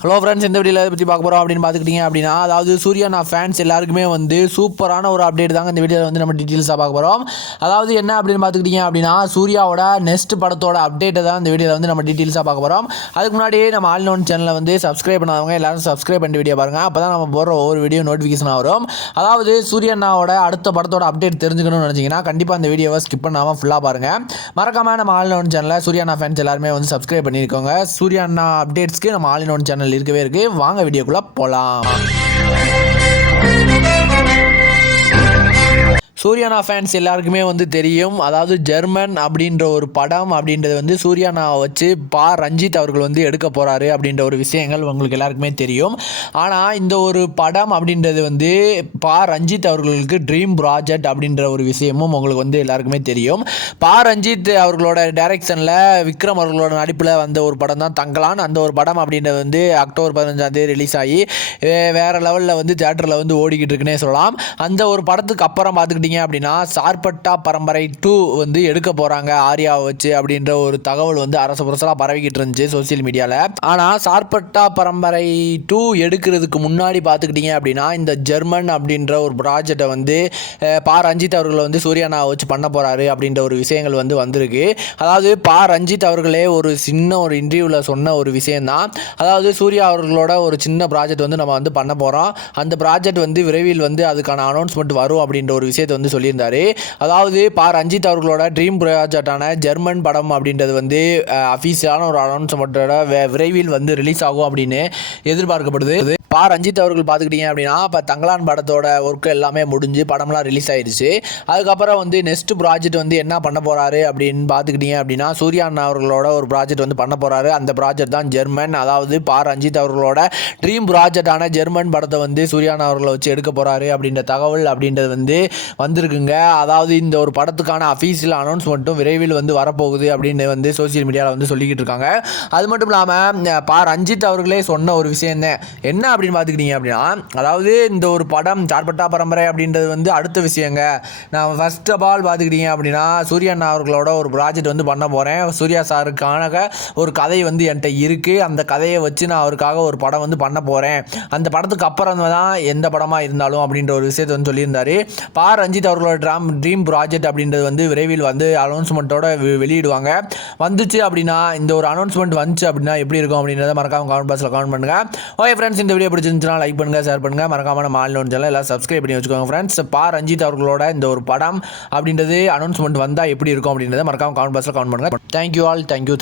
Hello friends இந்த வீடியோவில் பற்றி பார்க்க போகிறோம் அப்படின்னு பார்த்துக்கிட்டிங்க அப்படின்னா அதாவது சூர்யா நான் ஃபேன்ஸ் எல்லாருக்குமே வந்து சூப்பரான ஒரு அப்டேட் தாங்க இந்த வீடியோவில் வந்து நம்ம டீட்டெயில்ஸாக பார்க்க போகிறோம் அதாவது என்ன அப்படின்னு பார்த்துக்கிட்டிங்க அப்படின்னா சூர்யாவோட நெக்ஸ்ட் படத்தோட அப்டேட்டை தான் இந்த வீடியோவில் வந்து நம்ம டீட்டெயில்ஸாக பார்க்க போகிறோம் அதுக்கு முன்னாடி நம்ம ஆல் நோன் சேனலை வந்து சப்ஸ்கிரைப் பண்ணாதவங்க எல்லாரும் சப்ஸ்கிரைப் பண்ணி வீடியோ பாருங்கள் அப்போ தான் நம்ம போடுற ஒவ்வொரு வீடியோ நோட்டிஃபிகேஷன் வரும். அதாவது சூர்யாண்ணாவோட அடுத்த படத்தோட அப்டேட் தெரிஞ்சுக்கணும்னு நினச்சிங்கன்னா கண்டிப்பாக அந்த வீடியோவை ஸ்கிப் பண்ணாமல் ஃபுல்லாக பாருங்கள் மறக்காமல் நம்ம ஆல் நோன் சேனலில் சூர்யாண்ணா ஃபேன்ஸ் எல்லாருமே வந்து சப்ஸ்கிரைப் பண்ணியிருக்கோங்க சூர்யாண்ணா அப்டேட்ஸ்க்கு நம்ம ஆல் நோன் சேனல் இருக்கவே இருக்குது வாங்க வீடியோக்குள்ளே போகலாம் சூர்யானா ஃபேன்ஸ் எல்லாருக்குமே வந்து தெரியும். அதாவது ஜெர்மன் அப்படின்ற ஒரு படம் அப்படின்றது வந்து சூர்யானாவை வச்சு பா ரஞ்சித் அவர்கள் வந்து எடுக்க போகிறாரு அப்படின்ற ஒரு விஷயங்கள் உங்களுக்கு எல்லாருக்குமே தெரியும். ஆனால் இந்த ஒரு படம் அப்படின்றது வந்து பா ரஞ்சித் அவர்களுக்கு ட்ரீம் ப்ராஜெக்ட் அப்படின்ற ஒரு விஷயமும் உங்களுக்கு வந்து எல்லாருக்குமே தெரியும். பா ரஞ்சித் அவர்களோட டைரக்ஷனில் விக்ரம் அவர்களோட நடிப்பில் வந்த ஒரு படம் தான் தங்கலான். அந்த ஒரு படம் அப்படின்றது வந்து அக்டோபர் பதினஞ்சாம் தேதி ரிலீஸ் ஆகி வேறு லெவலில் வந்து தேட்டரில் வந்து ஓடிக்கிட்டு இருக்குன்னே சொல்லலாம். அந்த ஒரு படத்துக்கு அப்புறம் பார்த்துக்கிட்டு பார்த்தீங்க அப்படின்னா சார்பட்டா பரம்பரை டூ வந்து எடுக்க போகிறாங்க ஆர்யாவை வச்சு அப்படின்ற ஒரு தகவல் வந்து அரசு புரசலாக பரவிக்கிட்டு இருந்துச்சு சோசியல் மீடியாவில் ஆனால் சார்பட்டா பரம்பரை டூ எடுக்கிறதுக்கு முன்னாடி பார்த்துக்கிட்டிங்க அப்படின்னா இந்த ஜெர்மன் அப்படின்ற ஒரு ப்ராஜெக்டை வந்து பா ரஞ்சித் அவர்களை வந்து சூர்யானா வச்சு பண்ண போகிறாரு அப்படின்ற ஒரு விஷயங்கள் வந்து வந்திருக்கு. அதாவது பா ரஞ்சித் அவர்களே ஒரு சின்ன ஒரு இன்டர்வியூவில் சொன்ன ஒரு விஷயந்தான் அதாவது சூர்யா அவர்களோட ஒரு சின்ன ப்ராஜெக்ட் வந்து நம்ம வந்து பண்ண போகிறோம் அந்த ப்ராஜெக்ட் வந்து விரைவில் வந்து அதுக்கான அனௌன்ஸ்மெண்ட் வரும் அப்படின்ற ஒரு விஷயத்தை வந்து சொல்லியிருந்தார். அதாவது பா ரஞ்சித் அவர்களோட ட்ரீம் ப்ராஜெக்டான ஜெர்மன் படம் அப்படின்றது வந்து அஃபீஷியலான ஒரு அனௌன்ஸ்மெண்ட்டோட விரைவில் வந்து ரிலீஸ் ஆகும் அப்படின்னு எதிர்பார்க்கப்படுது. பா ரஞ்சித் அவர்கள் பார்த்துக்கிட்டீங்க அப்படின்னா இப்போ தங்கலான் படத்தோட ஒர்க் எல்லாமே முடிஞ்சு படம்லாம் ரிலீஸ் ஆயிடுச்சு அதுக்கப்புறம் வந்து நெக்ஸ்ட் ப்ராஜெக்ட் வந்து என்ன பண்ண போகிறாரு அப்படின்னு பார்த்துக்கிட்டீங்க அப்படின்னா சூர்யா அண்ணா அவர்களோட ஒரு ப்ராஜெக்ட் வந்து பண்ண போகிறாரு அந்த ப்ராஜெக்ட் தான் ஜெர்மன் அதாவது பா ரஞ்சித் அவர்களோட ட்ரீம் ப்ராஜெக்டான ஜெர்மன் படத்தை வந்து சூர்யா அண்ணா அவர்களை வச்சு எடுக்க போகிறாரு அப்படின்ற தகவல் அப்படின்றது வந்து வந்திருக்குங்க. அதாவது இந்த ஒரு படத்துக்கான அஃபீஷியல் அனௌன்ஸ்மெண்ட்டும் விரைவில் வந்து வரப்போகுது அப்படின்னு வந்து சோசியல் மீடியாவில் வந்து சொல்லிக்கிட்டு இருக்காங்க. அது மட்டும் இல்லாமல் பா ரஞ்சித் அவர்களே சொன்ன ஒரு விஷயம் தான் என்ன அப்படின்னு பார்த்துக்கிட்டீங்க அப்படின்னா அதாவது இந்த ஒரு படம் சார்பட்டா பரம்பரை அப்படின்றது வந்து அடுத்த விஷயங்க. நான் ஃபர்ஸ்ட் ஆஃப் ஆல் பார்த்துக்கிட்டீங்க அப்படின்னா சூர்யா அண்ணா அவர்களோட ஒரு ப்ராஜெக்ட் வந்து பண்ண போகிறேன் சூர்யா சாருக்கான ஒரு கதை வந்து என்கிட்ட இருக்குது அந்த கதையை வச்சு நான் அவருக்காக ஒரு படம் வந்து பண்ண போகிறேன் அந்த படத்துக்கு அப்புறம் தான் எந்த படமாக இருந்தாலும் அப்படின்ற ஒரு விஷயத்தை வந்து சொல்லியிருந்தார். பா. ரஞ்சித் அவர்களோட ட்ராம் ட்ரீம் ப்ராஜெக்ட் அப்படின்றது வந்து விரைவில் வந்து அனௌன்ஸ்மெண்ட்டோட வெளியிடுவாங்க. வந்துச்சு அப்படின்னா இந்த ஒரு அனௌன்ஸ்மெண்ட் வந்துச்சு அப்படின்னா எப்படி இருக்கும் அப்படின்றத மறக்காம கமெண்ட் பாக்ஸில் கமெண்ட் பண்ணுங்க. ஓகே ஃப்ரெண்ட்ஸ் இந்த வீடியோ பிடிச்சிருந்துச்சுன்னா லைக் பண்ணுங்க ஷேர் பண்ணுங்க. மறக்காம நம்ம ஆன்லைன் சேனல் எல்லாம் சப்ஸ்கிரைப் பண்ணி வச்சுக்கோங்க ஃப்ரெண்ட்ஸ் பா ரஞ்சித் அவர்களோட இந்த ஒரு படம் அப்படின்றது அனௌன்ஸ்மெண்ட் வந்தால் எப்படி இருக்கும் அப்படின்றத மறக்காம கமெண்ட் பாக்ஸில் கமெண்ட் பண்ணுங்க. Thank you all thank you